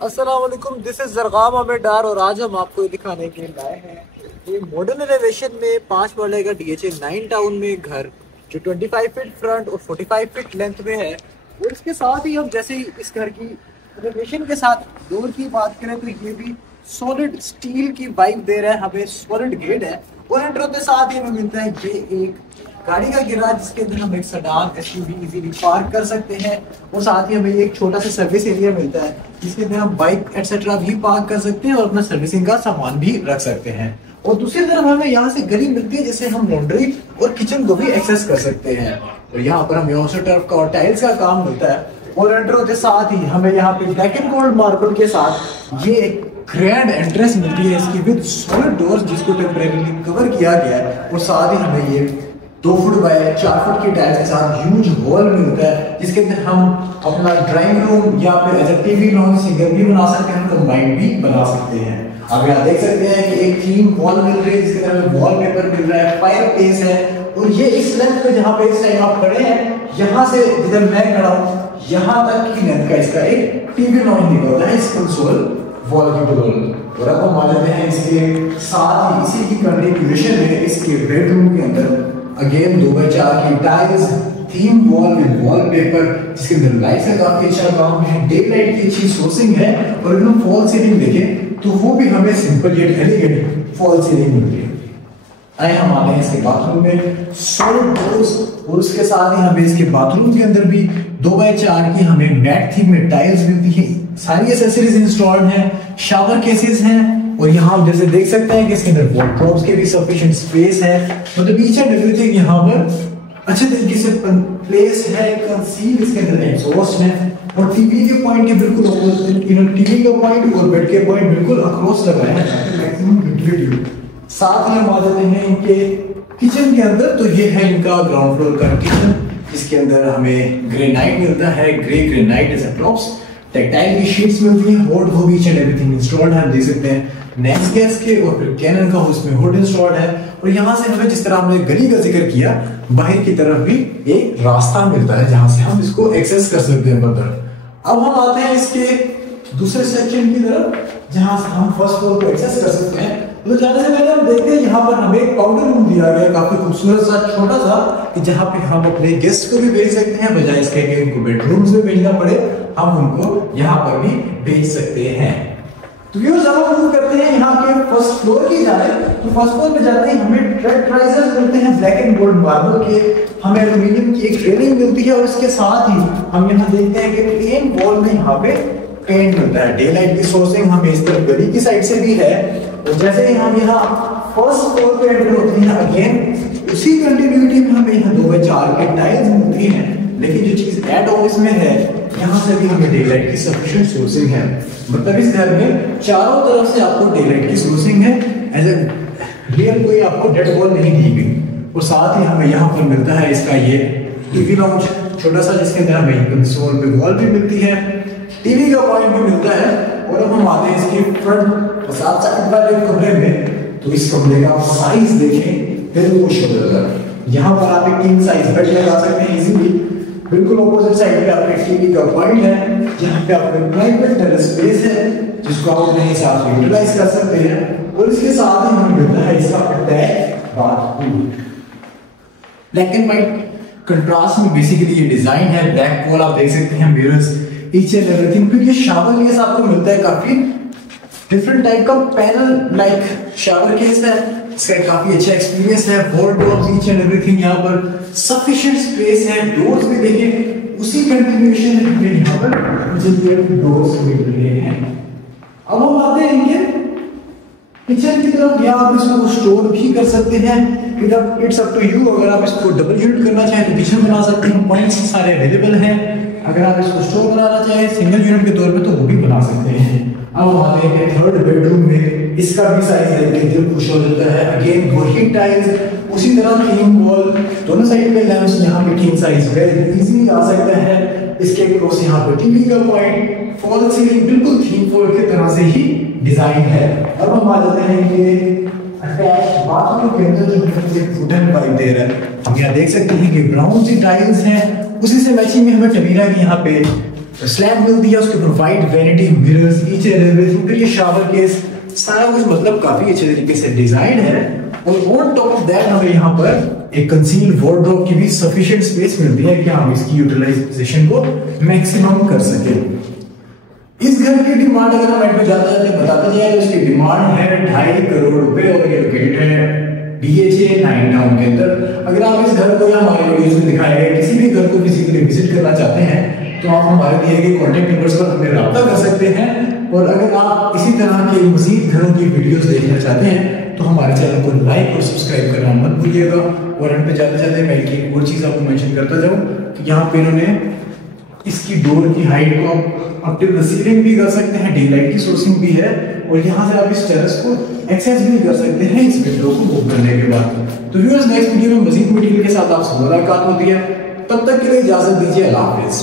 अस्सलाम वालेकुम, this is Zargham Ahmad Dar और आज हम आपको ये दिखाने के लिए लाए हैं ये मॉडर्न एलिवेशन में 5 मरले का DHA 9 टाउन में घर जो 25 फीट फ्रंट और 45 फीट लेंथ में है। और इसके साथ ही हम जैसे ही इस घर की एलिवेशन के साथ डोर की बात करें तो ये भी सॉलिड स्टील की वाइब दे रहा है, हमें सॉलिड गेट है। और एंटर होते साथ ही हमें मिलता है ये एक गाड़ी का गिराज जिसके अंदर हम एक सेडान एसयूवी इजीली पार्क कर सकते हैं। और साथ ही हमें एक छोटा सा सर्विस एरिया मिलता है जिसके अंदर हम बाइक एटसेट्रा भी पार्क कर सकते हैं और अपना सर्विसिंग का सामान भी रख सकते हैं। और दूसरी तरफ हमें यहाँ से गली मिलती है जिससे हम लॉन्ड्री और किचन को भी एक्सेस कर सकते हैं। और यहाँ पर हमें टर्फ का और टाइल्स का काम मिलता है। और एंटर होते साथ ही हमें यहाँ पे ब्लैक एंड गोल्ड मार्बल के साथ ये एक ग्रैंड एंट्रेंस मिलती है इसकी विद सॉलिड डोर्स जिसको टेम्परेरीली कवर किया गया है। और साथ ही हमें ये 2 फुट बाय 4 फुट की टाइल्स के साथ ह्यूज हॉल मिलता है जिसके अंदर हम अपना ड्राइंग रूम या फिर as a TV lounge single भी बना सकते हैं, कंबाइंड भी बना सकते हैं। आप यहाँ देख सकते हैं कि एक थीम वॉल मिल रही है जिसके अंदर वॉलपेपर मिल रहा है, फायर प्लेस है। और ये इस लेंथ पे जहाँ पे इस टाइम आप खड़े हैं यहाँ से जिधर मैं खड़ा हूँ यहाँ तक की लेंथ का इसका एक टीवी लॉन्च निकलता है इस कंसोल वॉल की बदौलत। और अब हम आ जाते हैं इसके साथ ही इसी की कंटिन्यूएशन है इसके बेडरूम के अंदर अगेन 2x4 की tiles, theme wall with wallpaper जिसके अंदर लाइट्स का काफी अच्छा काम है, डे लाइट की अच्छी सोर्सिंग है। और अगर हम फॉल सीलिंग देखें तो वो भी हमें simple yet elegant fall ceiling मिलती है। आए हम आते हैं इसके बाथरूम में सॉलिड डोर्स और उसके साथ ही हमें इसके बाथरूम के अंदर भी 2x4 की हमें मैट थीम में टाइल्स मिलती है। सारी एसेसरीज इंस्टॉल्ड हैं, शावर केसेस हैं। और यहाँ आप जैसे देख सकते हैं कि इसके अंदर वार्डरोब्स के भी सफिशिएंट स्पेस है, मतलब ईच एंड एवरीथिंग यहाँ पर अच्छे तरीके से प्लेस है, कंसील इसके अंदर एग्जॉस्ट है। और टीवी के पॉइंट के बिल्कुल टीवी का पॉइंट और बेड के पॉइंट बिल्कुल अक्रॉस लगाए हैं ताकि मैक्सिमम यूटिलिटी। साथ ही हम आ जाते हैं इनके किचन के अंदर, तो ये है इनका ग्राउंड फ्लोर का किचन जिसके अंदर हमें ग्रेनाइट मिलता है, grey granite as a tops, textile की शीट्स मिलती है, हुड वो ईच एंड एवरीथिंग इंस्टॉल्ड है। आप देख सकते हैं नेक्स्ट गैस के और फिर कैनन का उसमें हुड इंस्टॉल्ड है। और यहाँ से हमें जिस तरह हमने गली का जिक्र किया बाहर की तरफ भी एक रास्ता मिलता है जहां से हम इसको एक्सेस कर सकते हैं फर्दर। अब हम आते हैं इसके दूसरे सेक्शन की तरफ जहां से हम फर्स्ट फ्लोर को एक्सेस कर सकते हैं। तो जाने से पहले हम देखते हैं यहाँ पर हमें एक पाउडर रूम दिया गया है काफी खूबसूरत सा छोटा सा कि जहाँ पे हम अपने गेस्ट को भी भेज सकते हैं, बजाय इसके कि उनको बेडरूम्स में भेजना पड़े हम उनको यहाँ पर भी भेज सकते हैं। तो ये जब हम मूव करते हैं यहाँ के फर्स्ट फ्लोर की जाए तो फर्स्ट फ्लोर पे जाते ही हमें ट्रेड राइजर्स मिलते हैं ब्लैक एंड गोल्ड मार्बल के, हमें एल्यूमिनियम की एक रेलिंग मिलती है। और इसके साथ ही हम यहाँ देखते हैं कि प्लेन वॉल में यहाँ पे पेंट मिलता है, डे लाइट की सोर्सिंग हमें इस तरफ गली की साइड से भी है। और जैसे ही हम यहाँ फर्स्ट फ्लोर पे एंटर होते हैं अगेन उसी कंटिन्यूटी में हमें यहाँ 2x4 के टाइल्स मिलती हैं, लेकिन जो चीज ऐड ऑन इसमें है यहाँ से भी हमें डे लाइट की सफिशिएंट सोर्सिंग है। मतलब इस घर में चारों तरफ से आपको डे लाइट की सोर्सिंग है, एज ए रियल कोई आपको डेड वॉल नहीं दी गई। और साथ ही हमें यहाँ पर मिलता है इसका ये टीवी लॉन्च छोटा सा जिसके अंदर हमें कंसोल पे वॉल भी मिलती है, टीवी का पॉइंट भी मिलता है। और अब हम आते हैं इसके फ्रंट और साथ साइड वाले कमरे में, तो इस कमरे का साइज देखें फिर वो शो होगा। यहाँ पर आप एक किंग साइज बेड लगा सकते हैं इजीली। बिल्कुल ऑपोजिट साइड पे आपके टीवी का पॉइंट है जहाँ पे आपके प्राइवेट टेरेस स्पेस है जिसको आप अपने हिसाब से यूटिलाइज कर सकते हैं। और इसके साथ ही हमें मिलता है इसका attach bathroom. Black and white contrast में बेसिकली ये डिजाइन है, ब्लैक वॉल आप देख सकते हैं, मिरर्स ईच एंड एवरीथिंग। फिर ये शावर केस आपको मिलता है काफी डिफरेंट टाइप का पैनल लाइक शावर केस है, इसका काफी अच्छा एक्सपीरियंस है। वार्डरोब्स ईच एंड एवरीथिंग यहाँ पर सफिशिएंट स्पेस है। डोर्स भी देखिए उसी कंटिन्यूएशन में यहाँ पर मुझे डोर्स मिल रहे हैं। अब हम आते हैं इनके किचन की तरफ, या आप इसको स्टोर भी कर सकते हैं, इट्स अप टू यू। अगर आप इसको डबल यूनिट करना चाहें तो किचन बना सकते हैं, पॉइंट्स सारे अवेलेबल हैं। अगर आप इसको स्टोर बनाना चाहें सिंगल यूनिट के तौर पे तो वो भी बना सकते हैं। अब हम आते हैं थर्ड बेडरूम में, इसका भी साइज देख के दिल खुश हो जाता है। अगेन वही टाइल्स, उसी तरह थीम वॉल, दोनों साइड पे लैंप्स, यहाँ पे किंग साइज बेड इजीली आ सकता है। इसके क्रॉस यहाँ पे टीवी का पॉइंट, फॉल सीलिंग बिल्कुल थीम वॉल की तरह से ही डिजाइन है। अब हम आ जाते हैं कि अटैच बाथरूम के अंदर जो एक वुडन पाइप दे रहा है, हम यहाँ देख सकते हैं कि ब्राउन सी टाइल्स हैं, उसी से मैचिंग में हमें टवीरा की यहाँ पे स्लैब मिलती है, उसके ऊपर white vanity mirrors, each and everything, फिर ये शावर केस, सारा कुछ मतलब काफी अच्छे तरीके से डिजाइन है। और ऑन टॉप ऑफ दैट हमें यहाँ पर एक कंसील्ड वार्डरोब की भी सफिशिएंट स्पेस मिलती है कि हम इसकी यूटिलाइजेशन को मैक्सिमम कर सके। इस घर की डिमांड अगर हम एड जाते जाते बताते जाए तो इसकी डिमांड है 2.5 करोड़ रुपए और ये लोकेटेड है DHA 9 टाउन के अंदर। अगर आप इस घर को या हमारे वीडियोस में दिखाए गए किसी भी घर को फिजिकली विजिट करना चाहते हैं तो आप हमारे दिए गए कॉन्टैक्ट नंबर्स पर हमें रब्ता कर सकते हैं। और अगर आप इसी तरह के मजीद घरों की वीडियोस देखना चाहते हैं तो हमारे चैनल को लाइक और सब्सक्राइब करना मत भूलिएगा। और हम पे जाते जाते मैं एक और चीज आपको मेंशन करता जाऊं कि यहाँ पे इन्होंने इसकी डोर की हाइट को अप टिल द सीलिंग भी कर सकते हैं, डे लाइट की सोर्सिंग भी है और यहाँ से आप इस टेरेस को एक्सेस भी कर सकते हैं इस विंडो को मूव करने के बाद। तो व्यूअर्स नेक्स्ट वीडियो में मजीद मटेरियल के साथ आपसे मुलाकात होती है, तब तक के लिए इजाजत दीजिए, अल्लाह हाफिज।